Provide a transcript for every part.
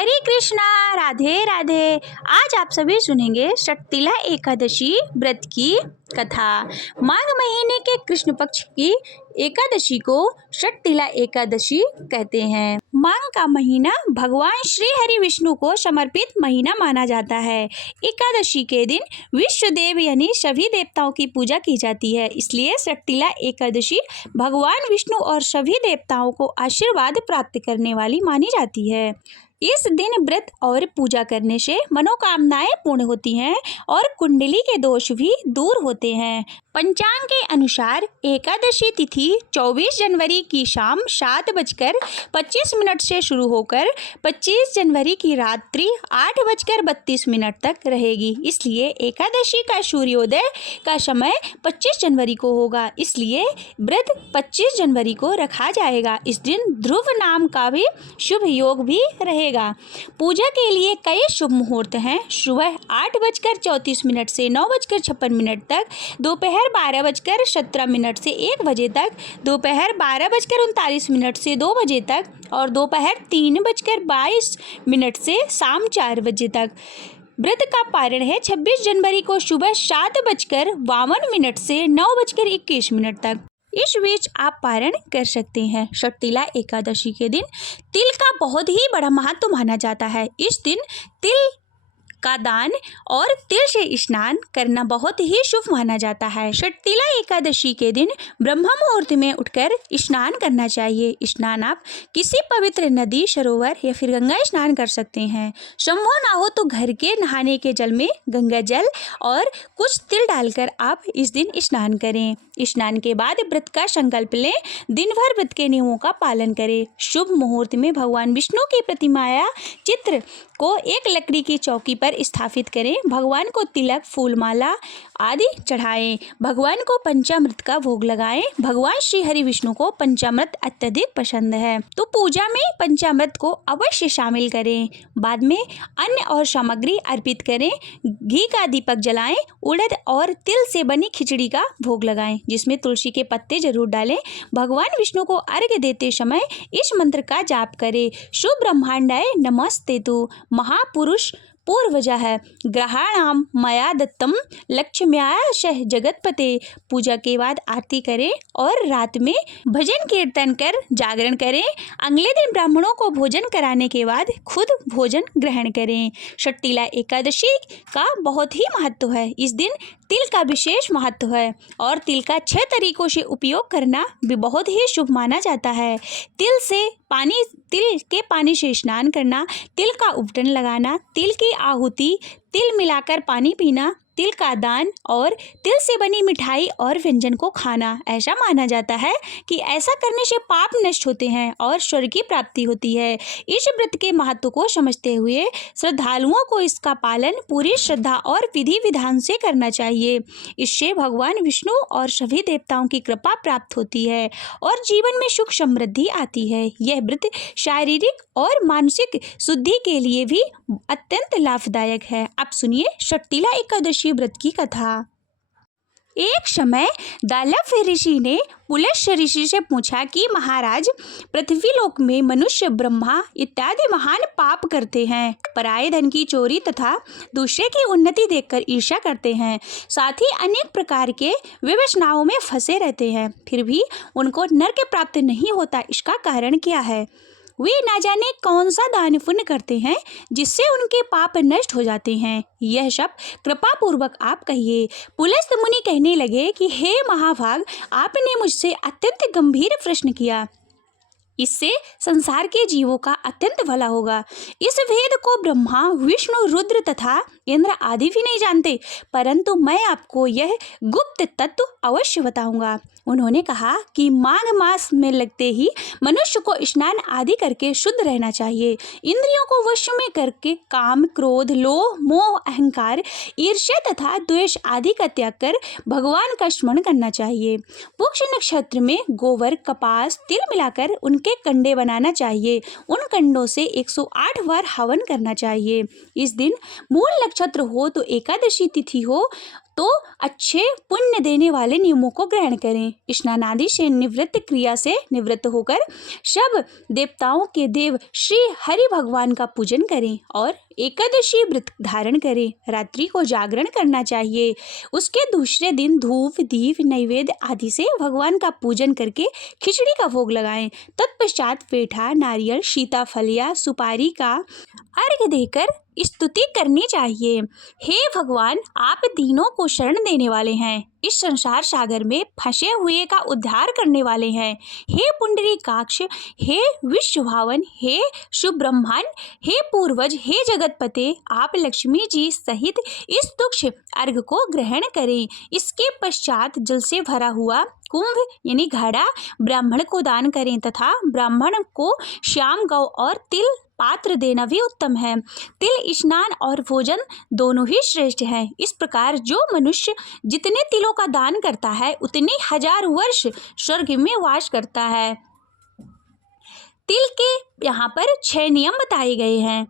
हरे कृष्णा, राधे राधे। आज आप सभी सुनेंगे षटतिला एकादशी व्रत की कथा। माघ महीने के कृष्ण पक्ष की एकादशी को षटतिला एकादशी कहते हैं। माघ का महीना भगवान श्री हरि विष्णु को समर्पित महीना माना जाता है। एकादशी के दिन विश्व देव यानी सभी देवताओं की पूजा की जाती है, इसलिए षटतिला एकादशी भगवान विष्णु और सभी देवताओं को आशीर्वाद प्राप्त करने वाली मानी जाती है। इस दिन व्रत और पूजा करने से मनोकामनाएं पूर्ण होती हैं और कुंडली के दोष भी दूर होते हैं। पंचांग के अनुसार एकादशी तिथि 24 जनवरी की शाम 7:25 से शुरू होकर 25 जनवरी की रात्रि 8:32 तक रहेगी। इसलिए एकादशी का सूर्योदय का समय 25 जनवरी को होगा, इसलिए व्रत 25 जनवरी को रखा जाएगा। इस दिन ध्रुव नाम का भी शुभ योग भी रहेगा। पूजा के लिए कई शुभ मुहूर्त हैं। सुबह 8:34 से 9:56 तक, दोपहर 12:17 से 1 बजे तक, दोपहर 12:39 से 2 बजे तक और दोपहर 3:22 से शाम 4 बजे तक। व्रत का पारण है 26 जनवरी को सुबह 7:52 से 9:21 तक। इस बीच आप पारण कर सकते हैं। षटतिला एकादशी के दिन तिल का बहुत ही बड़ा महत्व माना जाता है। इस दिन तिल का दान और तिल से स्नान करना बहुत ही शुभ माना जाता है। षटतिला एकादशी के दिन ब्रह्म मुहूर्त में उठकर स्नान करना चाहिए। स्नान आप किसी पवित्र नदी, सरोवर या फिर गंगा स्नान कर सकते हैं। संभव ना हो तो घर के नहाने के जल में गंगा जल और कुछ तिल डालकर आप इस दिन स्नान करें। स्नान के बाद व्रत का संकल्प लें। दिन भर व्रत के नियमों का पालन करें। शुभ मुहूर्त में भगवान विष्णु की प्रतिमा या चित्र को एक लकड़ी की चौकी पर स्थापित करें। भगवान को तिलक, फूलमाला आदि चढ़ाएं। भगवान को पंचामृत का भोग लगाएं। भगवान श्री हरि विष्णु को पंचामृत अत्यधिक पसंद है, तो पूजा में पंचामृत को अवश्य शामिल करें। बाद में अन्न और सामग्री अर्पित करें। घी का दीपक जलाएं। उड़द और तिल से बनी खिचड़ी का भोग लगाएं, जिसमें तुलसी के पत्ते जरूर डालें। भगवान विष्णु को अर्घ्य देते समय इस मंत्र का जाप करें। सुब्रह्मण्याय नमस्तेतु महापुरुष पूर्वजः ग्रहाणाम मया दत्तम लक्ष्म्याशः जगतपते। पूजा के बाद आरती करें और रात में भजन कीर्तन कर जागरण करें। अगले दिन ब्राह्मणों को भोजन कराने के बाद खुद भोजन ग्रहण करें। षटतिला एकादशी का बहुत ही महत्व है। इस दिन तिल का विशेष महत्व है और तिल का 6 तरीकों से उपयोग करना भी बहुत ही शुभ माना जाता है। तिल के पानी से स्नान करना, तिल का उपटन लगाना, तिल की आहुति, तिल मिलाकर पानी पीना, तिल का दान और तिल से बनी मिठाई और व्यंजन को खाना। ऐसा माना जाता है कि ऐसा करने से पाप नष्ट होते हैं और स्वर्ग की प्राप्ति होती है। इस व्रत के महत्व को समझते हुए श्रद्धालुओं को इसका पालन पूरी श्रद्धा और विधि विधान से करना चाहिए। इससे भगवान विष्णु और सभी देवताओं की कृपा प्राप्त होती है और जीवन में सुख समृद्धि आती है। यह व्रत शारीरिक और मानसिक शुद्धि के लिए भी अत्यंत लाभदायक है। आप सुनिए षटतिला एकादशी व्रत की कथा। एक समय दालभ ऋषि ने पुलस्त्य ऋषि से पूछा कि महाराज, पृथ्वीलोक में मनुष्य, ब्रह्मा इत्यादि महान पाप करते हैं। पराये धन की चोरी तथा दूसरे की उन्नति देखकर ईर्ष्या करते हैं। साथ ही अनेक प्रकार के विवशनाओं में फंसे रहते हैं, फिर भी उनको नर्क प्राप्त नहीं होता। इसका कारण क्या है? वे ना जाने कौन सा दान पुण्य करते हैं जिससे उनके पाप नष्ट हो जाते हैं। यह सब कृपा पूर्वक आप कहिए। पुलस्त्य मुनि कहने लगे कि हे महाभाग, आपने मुझसे अत्यंत गंभीर प्रश्न किया। इससे संसार के जीवों का अत्यंत भला होगा। इस भेद को ब्रह्मा, विष्णु, रुद्र तथा इंद्र आदि भी नहीं जानते, परंतु मैं आपको यह गुप्त तत्व अवश्य बताऊंगा। उन्होंने कहा कि माघ मास में लगते ही मनुष्य को स्नान आदि करके शुद्ध रहना चाहिए। इंद्रियों को वश में करके काम, क्रोध, लोभ, मोह, अहंकार, ईर्ष्या तथा द्वेष आदि का त्याग कर भगवान का स्मरण करना चाहिए। पुष्य नक्षत्र में गोबर, कपास, तिल मिलाकर उनके कंडे बनाना चाहिए। उन कंडों से 108 बार हवन करना चाहिए। इस दिन मूल नक्षत्र हो तो एकादशी तिथि हो तो अच्छे पुण्य देने वाले नियमों को ग्रहण करें। स्नान आदि से निवृत्त क्रिया से निवृत्त होकर सब देवताओं के देव श्री हरि भगवान का पूजन करें और एकादशी व्रत धारण करें। रात्रि को जागरण करना चाहिए। उसके दूसरे दिन धूप दीप नैवेद्य आदि से भगवान का पूजन करके खिचड़ी का भोग लगाएं। तत्पश्चात पेठा नारियल सीताफल या सुपारी का अर्घ्य देकर स्तुति करनी चाहिए। हे भगवान, आप दीनों को शरण देने वाले हैं, इस संसार सागर में फंसे हुए का उद्धार करने वाले हैं। हे पुंडरीकाक्ष, हे विश्वभावन, हे सुब्रह्मण्य, हे पूर्वज, हे जगतपते, आप लक्ष्मी जी सहित इस तुक्ष अर्घ्य को ग्रहण करें। इसके पश्चात जल से भरा हुआ कुंभ यानी घड़ा ब्राह्मण को दान करें तथा ब्राह्मण को श्याम गौ और तिल पात्र देना भी उत्तम है। तिल स्नान और भोजन दोनों ही श्रेष्ठ हैं। इस प्रकार जो मनुष्य जितने तिलों का दान करता है उतने 1000 वर्ष स्वर्ग में वास करता है। तिल के यहाँ पर 6 नियम बताए गए हैं।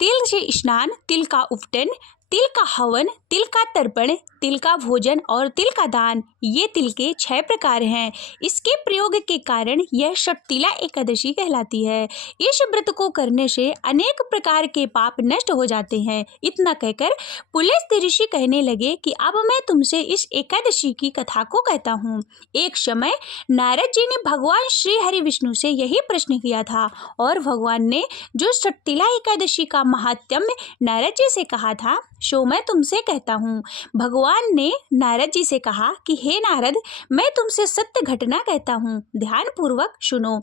तिल से स्नान, तिल का उपटन, तिल का हवन, तिल का तर्पण, तिल का भोजन और तिल का दान, ये तिल के 6 प्रकार हैं। इसके प्रयोग के कारण यह षटतिला एकादशी कहलाती है। इस व्रत को करने से अनेक प्रकार के पाप नष्ट हो जाते हैं। इतना कहकर पुलस्त्य ऋषि कहने लगे कि अब मैं तुमसे इस एकादशी की कथा को कहता हूँ। एक समय नारद जी ने भगवान श्री हरि विष्णु से यही प्रश्न किया था और भगवान ने जो षटतिला एकादशी का महात्म्य नारद जी से कहा था सो मैं तुमसे कहता हूँ। भगवान ने नारद जी से कहा कि हे नारद, मैं तुमसे सत्य घटना कहता हूँ, ध्यान पूर्वक सुनो।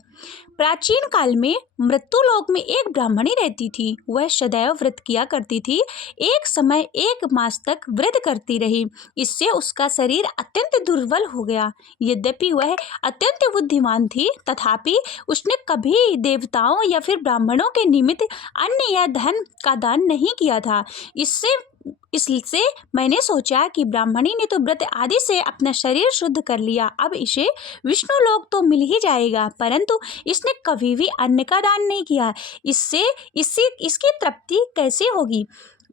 प्राचीन काल में मृत्युलोक में एक ब्राह्मणी रहती थी। वह सदैव व्रत किया करती थी। एक समय 1 मास तक व्रत करती रही। इससे उसका शरीर अत्यंत दुर्बल हो गया। यद्यपि वह अत्यंत बुद्धिमान थी तथापि उसने कभी देवताओं या फिर ब्राह्मणों के निमित्त अन्न या धन का दान नहीं किया था। इससे मैंने सोचा कि ब्राह्मणी ने तो व्रत आदि से अपना शरीर शुद्ध कर लिया, अब इसे विष्णु लोक तो मिल ही जाएगा, परंतु इसने कभी भी अन्न का दान नहीं किया। इसकी तृप्ति कैसे होगी?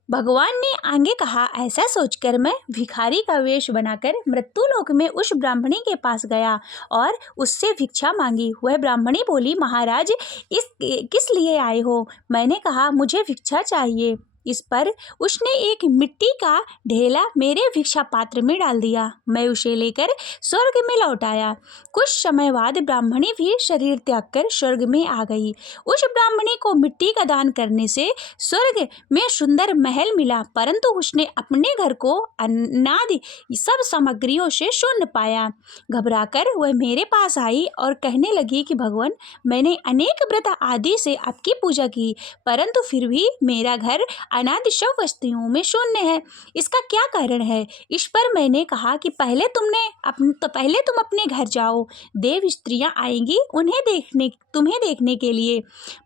भगवान ने आगे कहा, ऐसा सोचकर मैं भिखारी का वेश बनाकर मृत्युलोक में उस ब्राह्मणी के पास गया और उससे भिक्षा मांगी। वह ब्राह्मणी बोली, महाराज, किस लिए आए हो? मैंने कहा, मुझे भिक्षा चाहिए। इस पर उसने एक मिट्टी का ढेला मेरे भिक्षा पात्र में डाल दिया। मैं उसे लेकर स्वर्ग में लौट आया। कुछ समय बाद ब्राह्मणी भी शरीर त्याग कर स्वर्ग में आ गई। उस ब्राह्मणी को मिट्टी का दान करने से स्वर्ग में सुंदर महल मिला, परंतु उसने अपने घर को अन्नादि सब सामग्रियों से शून्य पाया। घबराकर वह मेरे पास आई और कहने लगी कि भगवान, मैंने अनेक व्रत आदि से आपकी पूजा की, परंतु फिर भी मेरा घर अनादि सब वस्तुओं में शून्य है। इसका क्या कारण है? इस पर मैंने कहा कि पहले तुम अपने घर जाओ। देव स्त्रियां आएंगी तुम्हें देखने के लिए।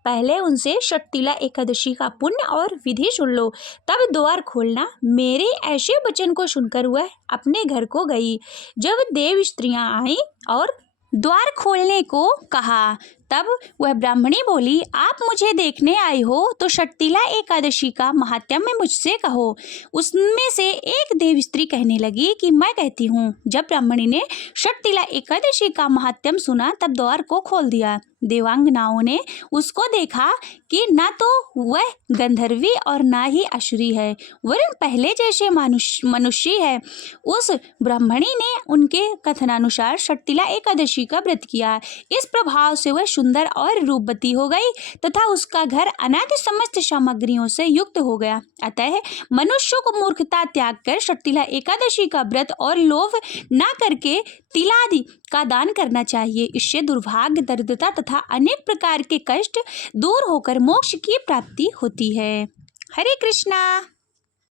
पहले उनसे षटतिला एकादशी का पुण्य और विधि सुन लो, तब द्वार खोलना। मेरे ऐसे वचन को सुनकर वह अपने घर को गई। जब देव स्त्रियां आई और द्वार खोलने को कहा तब वह ब्राह्मणी बोली, आप मुझे देखने आई हो तो षटतिला एकादशी का महात्म्य मुझसे कहो। उसमें से एक देव स्त्री कहने लगी कि मैं कहती हूँ। जब ब्राह्मणी ने षटतिला एकादशी का महात्म्य सुना तब द्वार को खोल दिया। देवांगनाओं ने उसको देखा कि ना तो वह गंधर्वी और ना ही असुरी है, वरन पहले जैसे मनुष्य है। उस ब्राह्मणी ने उनके कथनानुसार षटतिला एकादशी का व्रत किया। इस प्रभाव से वह सुंदर और रूपवती हो गई तथा उसका घर अनादि समस्त सामग्रियों से युक्त हो गया। अतः मनुष्यों को मूर्खता त्याग कर षटतिला एकादशी का व्रत और लोभ न करके तिलादि का दान करना चाहिए। इससे दुर्भाग्य, दरिद्रता तथा अनेक प्रकार के कष्ट दूर होकर मोक्ष की प्राप्ति होती है। हरे कृष्णा।